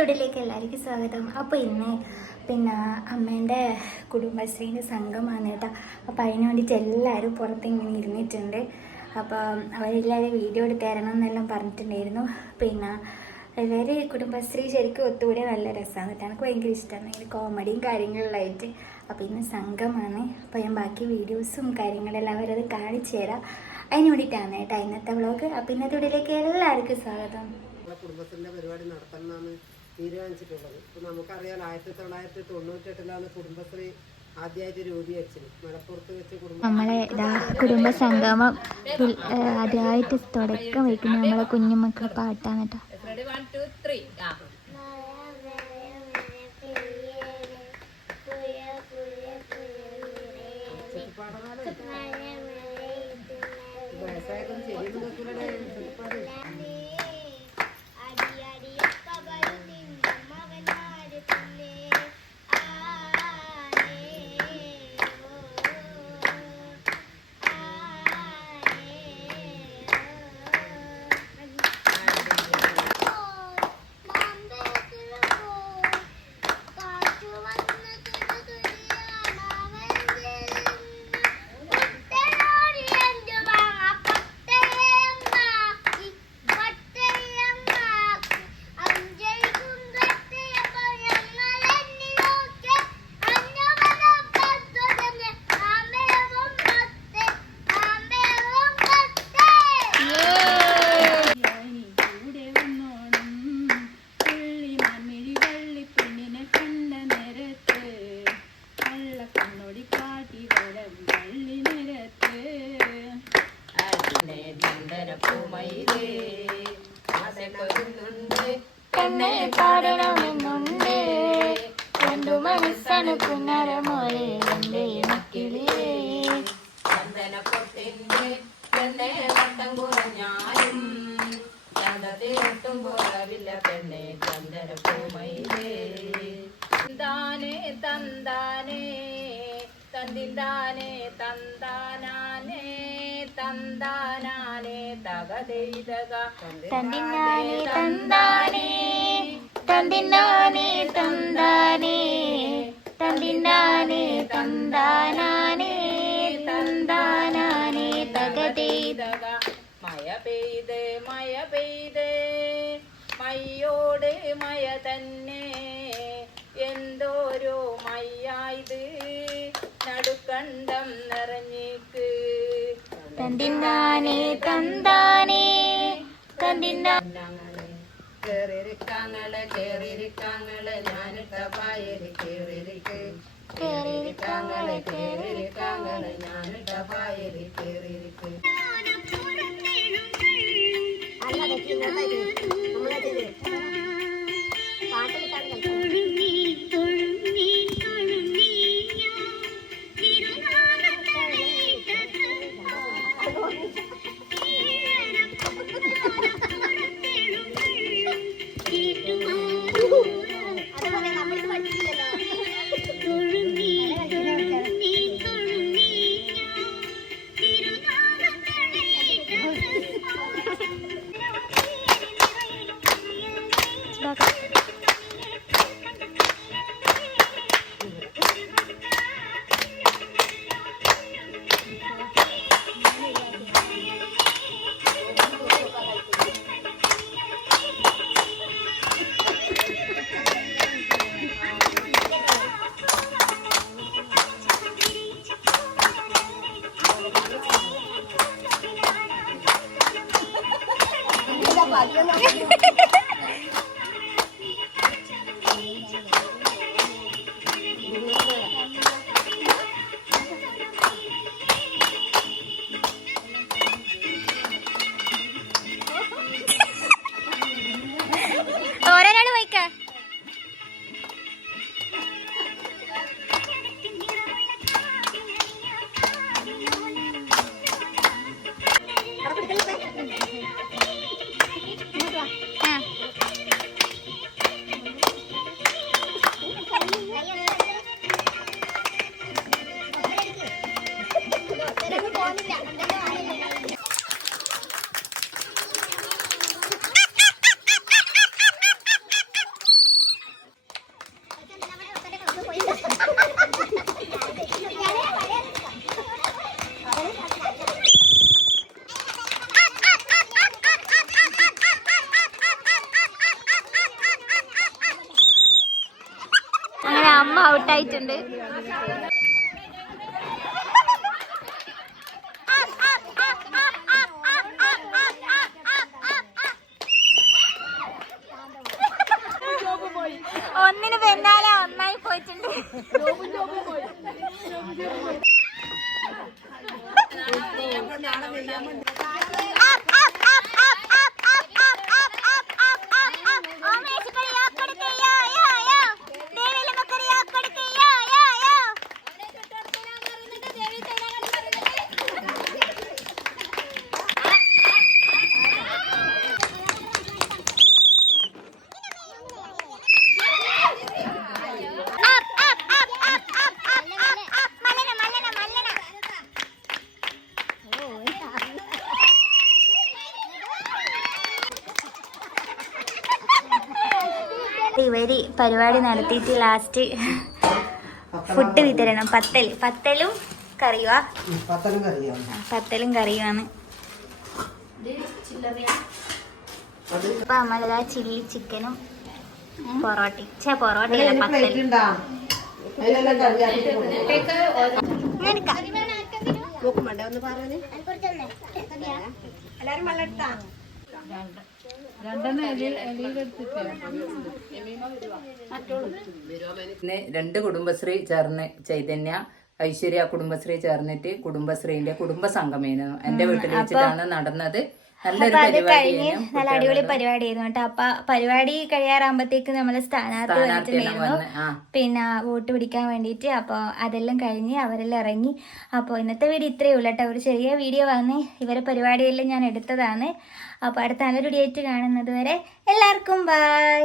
തൊടിലേക്ക് എല്ലാവർക്കും സ്വാഗതം. അപ്പോൾ ഇന്ന് പിന്നെ അമ്മേന്റെ കുടുംബശ്രീന്റെ സംഘമാണ് കേട്ടോ. അപ്പോൾ അതിന് വേണ്ടിയിട്ട് എല്ലാവരും പുറത്ത് ഇങ്ങനെ ഇരുന്നിട്ടുണ്ട്. അപ്പോൾ അവരെല്ലാവരും വീഡിയോ എടുത്ത് തരണം എന്നെല്ലാം പറഞ്ഞിട്ടുണ്ടായിരുന്നു. പിന്നെ എല്ലാവരും കുടുംബശ്രീ ശരിക്കും ഒത്തുകൂടി നല്ല രസമാണ് കേട്ടോ. എനിക്ക് ഭയങ്കര ഇഷ്ടമാണ്. ഇങ്ങനെ കോമഡിയും കാര്യങ്ങളിലായിട്ട്. അപ്പോൾ ഇന്ന് സംഘമാണ്. അപ്പോൾ ഞാൻ ബാക്കി വീഡിയോസും കാര്യങ്ങളെല്ലാം അവരത് കാണിച്ചു തരാം. അതിന് വേണ്ടിയിട്ടാണ് കേട്ടോ ഇന്നത്തെ വ്ളോഗ് അപ്പോൾ ഇന്നത്തെ വീഡിയോയിലേക്ക് എല്ലാവർക്കും സ്വാഗതം. കുടുംബത്തിന്റെ പരിപാടി നടത്തണമെന്നാണ് തീരുമാനിച്ചിട്ടുള്ളത്. ഇപ്പം നമുക്കറിയാം ആയിരത്തി തൊള്ളായിരത്തി തൊണ്ണൂറ്റെട്ടിലാണ് കുടുംബശ്രീ ആദ്യമായിട്ട് രൂപീകരിച്ചത്. മലപ്പുറത്ത് വെച്ച് കുടുംബ നമ്മളെ ഇതാ കുടുംബ സംഗമം ആദ്യമായിട്ട് തുടക്കം വയ്ക്കുന്ന നമ്മളെ കുഞ്ഞുമക്കളെ പാട്ടാണ് കേട്ടോ. രണ്ടു മനസ്സാണ് പുനരമോളെ എന്റെ മക്കിളിയേ ചന്ദനപ്പൊട്ടിന്റെ പെണ്ണെ വട്ടം കുറഞ്ഞാലും ചന്തത്തിലൊട്ടും കുറവില്ല പെണ്ണെ ചന്ദനപ്പൂമയിലേ തന്താനേ തന്താനേ തന്തിന്താനേ തന്താനാനേ തന്താനാനേ തകതെയ്തക തന്തിനാനേ തന്താനേ തന്തിനാനേ തന്താനേ തന്താനാനേ തന്താനാനേ തകതേ. പെയ്തക മഴ പെയ്ത് മഴ പെയ്ത്. മയ്യോട് മഴ തന്നെ. എന്തോരോ മയ്യായത്. നടുക്കണ്ടം നിറഞ്ഞേക്ക്. തന്തിനാനേ തന്താനേ തന്തിനാ കേറിരിക്കാങ്ങളെ കേറിരിക്കാങ്ങളെ ഞാനിട്ട പായൽ കേറിരിക്ക് കേറിരിക്കാങ്ങളെ കേറിരിക്കാങ്ങളെ ഞാനിട്ട പായൽ കേറിരിക്ക് ഔട്ടായിട്ടുണ്ട് ഒന്നിന് പിന്നാലെ ഒന്നായി പോയിട്ടുണ്ട്. ഇവർ പരിപാടി നടത്തിയിട്ട് ലാസ്റ്റ് ഫുഡ് വിതരണം. പത്തൽ. പത്തലും കറിയുവാ. പത്തലും കറിയുമാണ് ഇപ്പൊ നമ്മളത് നമ്മളതാ ചില്ലി ചിക്കനും പൊറോട്ട ചേ പറയാന് എല്ലാരും വെള്ളം എടുത്താ ഇന്ന് രണ്ട് കുടുംബശ്രീ ചേർന്ന് ചൈതന്യ ഐശ്വര്യ കുടുംബശ്രീ ചേർന്നിട്ട് കുടുംബശ്രീന്റെ കുടുംബ സംഗമേനു എന്റെ വീട്ടിൽ വെച്ചിട്ടാണ് നടന്നത്. നല്ലൊരു അപ്പൊ അത് കഴിഞ്ഞ് നല്ല അടിപൊളി പരിപാടി ആയിരുന്നു കേട്ടോ. അപ്പൊ പരിപാടി കഴിയാറാകുമ്പത്തേക്ക് നമ്മൾ സ്ഥാനാർത്ഥി വന്നിട്ടുണ്ടായിരുന്നു പിന്നെ വോട്ട് പിടിക്കാൻ വേണ്ടിയിട്ട് അപ്പോൾ അതെല്ലാം കഴിഞ്ഞ് അവരെല്ലാം ഇറങ്ങി. അപ്പോൾ ഇന്നത്തെ വീഡിയോ ഇത്രയേ ഉള്ളൂ കേട്ടോ. ഒരു ചെറിയ വീഡിയോ വന്ന് ഇവരെ പരിപാടിയെല്ലാം ഞാൻ എടുത്തതാണ്. അപ്പോൾ അടുത്ത നല്ലൊരു ഡേറ്റ് കാണുന്നത് വരെ എല്ലാവർക്കും ബൈ